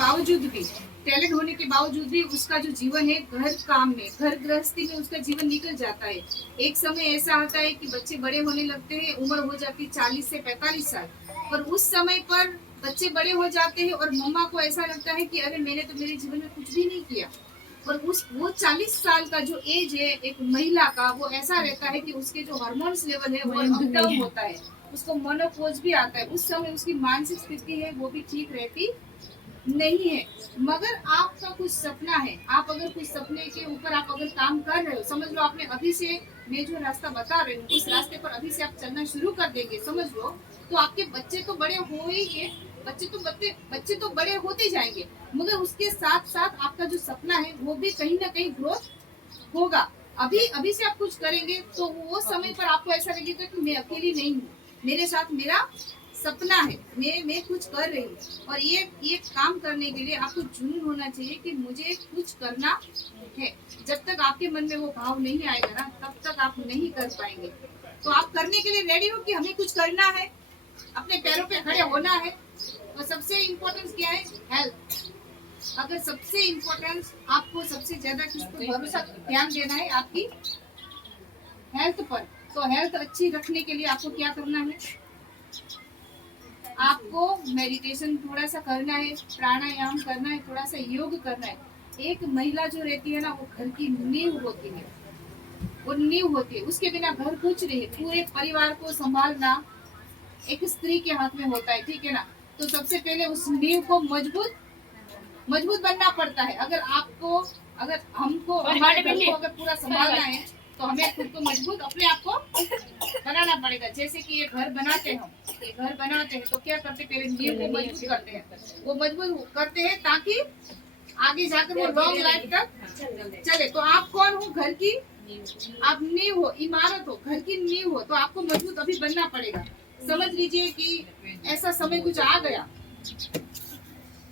बावजूद भी, टैलेंट होने के बावजूद भी उसका जो जीवन है घर काम में, घर गृहस्थी में उसका जीवन निकल जाता है। एक समय ऐसा आता है कि बच्चे बड़े होने लगते हैं, उम्र हो जाती है 40 से 45 साल, और उस समय पर बच्चे बड़े हो जाते हैं और मम्मा को ऐसा लगता है कि अरे मैंने तो मेरे जीवन में कुछ भी नहीं किया। और उस वो 40 साल का जो एज है एक महिला का, वो ऐसा रहता है कि उसके जो हार्मोन्स लेवल है वो अप डाउन होता है, उसको मोनोपॉज भी आता है। उस समय उसकी मानसिक स्थिति है वो भी ठीक रहती नहीं है। मगर आपका कुछ सपना है, आप अगर कुछ सपने के ऊपर आप अगर काम कर रहे हो, समझ लो आपने अभी से, मैं जो रास्ता बता रही हूँ उस रास्ते पर अभी से आप चलना शुरू कर देंगे, समझ लो, तो आपके बच्चे तो बड़े हो ही है, बच्चे तो बड़े होते जाएंगे, मगर उसके साथ साथ आपका जो सपना है वो भी कहीं ना कहीं ग्रोथ होगा। अभी अभी से आप कुछ करेंगे तो वो समय पर आपको ऐसा लगेगा कि मैं अकेली नहीं हूँ, मेरे साथ मेरा सपना है, मैं कुछ कर रही हूँ। और ये काम करने के लिए आपको जुनून होना चाहिए कि मुझे कुछ करना है। जब तक आपके मन में वो भाव नहीं आएगा ना, तब तक आप नहीं कर पाएंगे। तो आप करने के लिए रेडी हो कि हमें कुछ करना है, अपने पैरों पे खड़े होना है। और सबसे इम्पोर्टेंट क्या है? हेल्थ। अगर सबसे इम्पोर्टेंस आपको सबसे ज्यादा किस पर भरोसा ध्यान देना है, आपकी हेल्थ पर। तो हेल्थ अच्छी रखने के लिए आपको क्या करना है? आपको मेडिटेशन थोड़ा सा करना है, प्राणायाम करना है, थोड़ा सा योग करना है। एक महिला जो रहती है ना, वो घर की नींव होती है, वो नींव होती है, उसके बिना घर कुछ नहीं। पूरे परिवार को संभालना एक स्त्री के हाथ में होता है, ठीक है ना। तो सबसे पहले उस नींव को मजबूत मजबूत बनना पड़ता है। अगर हमको हमारे घर को अगर पूरा संभालना है तो हमें खुद को मजबूत अपने आप को बनाना पड़ेगा। जैसे कि ये घर बनाते हैं, ये घर बनाते हैं तो क्या करते, पहले नींव को मजबूत करते हैं, वो मजबूत करते हैं ताकि आगे जाकर वो लॉन्ग लाइफ तक चले। तो आप कौन हो? घर की आप नींव हो, इमारत हो, घर की नींव हो, तो आपको मजबूत अभी बनना पड़ेगा। समझ लीजिए कि ऐसा समय कुछ आ गया,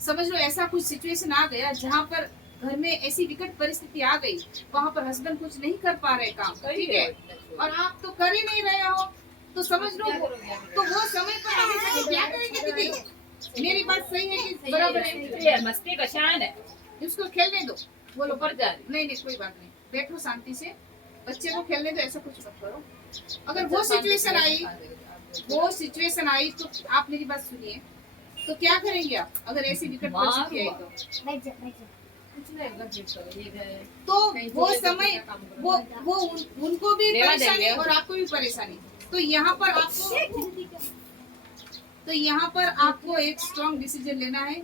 समझ लो ऐसा कुछ सिचुएशन आ गया जहाँ पर घर में ऐसी विकट परिस्थिति आ गई, वहाँ पर हस्बैंड कुछ नहीं कर पा रहे काम, ठीक है, और आप तो कर ही नहीं रहे हो, तो समझ लो तो वो समय पर आप क्या करेंगे दीदी? मेरी बात सही है कि बराबर है? मस्ती का शान है, उसको खेलने दो, बोलो ऊपर जा। नहीं नहीं कोई बात नहीं, बैठो शांति से, बच्चे को खेलने दो, ऐसा कुछ मत करो। अगर वो सिचुएशन आई तो आप मेरी बात सुनिए, तो क्या करेंगे आप अगर ऐसी विकट परिस्थिति आई तो वो समय वो उनको भी परेशानी और आपको भी परेशानी। तो यहाँ पर आपको एक स्ट्रॉन्ग डिसीजन लेना है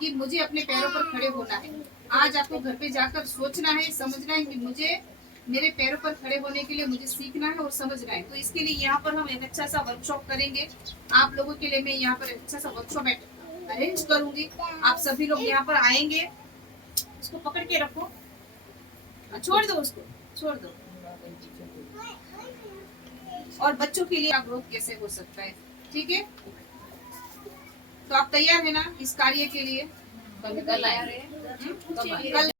कि मुझे अपने पैरों पर खड़े होना है। आज आपको घर पे जाकर सोचना है, समझना है कि मुझे मेरे पैरों पर खड़े होने के लिए मुझे सीखना है और समझना है। तो इसके लिए यहाँ पर हम एक अच्छा सा वर्कशॉप करेंगे। आप लोगों के लिए मैं यहाँ पर अच्छा सा वर्कशॉप अरेंज करूंगी। आप सभी लोग यहाँ पर आएंगे। उसको पकड़ के रखो, छोड़ दो, उसको छोड़ दो। और बच्चों के लिए ग्रोथ कैसे हो सकता है, ठीक है। तो आप तैयार है ना इस कार्य के लिए? कल आएंगे। कल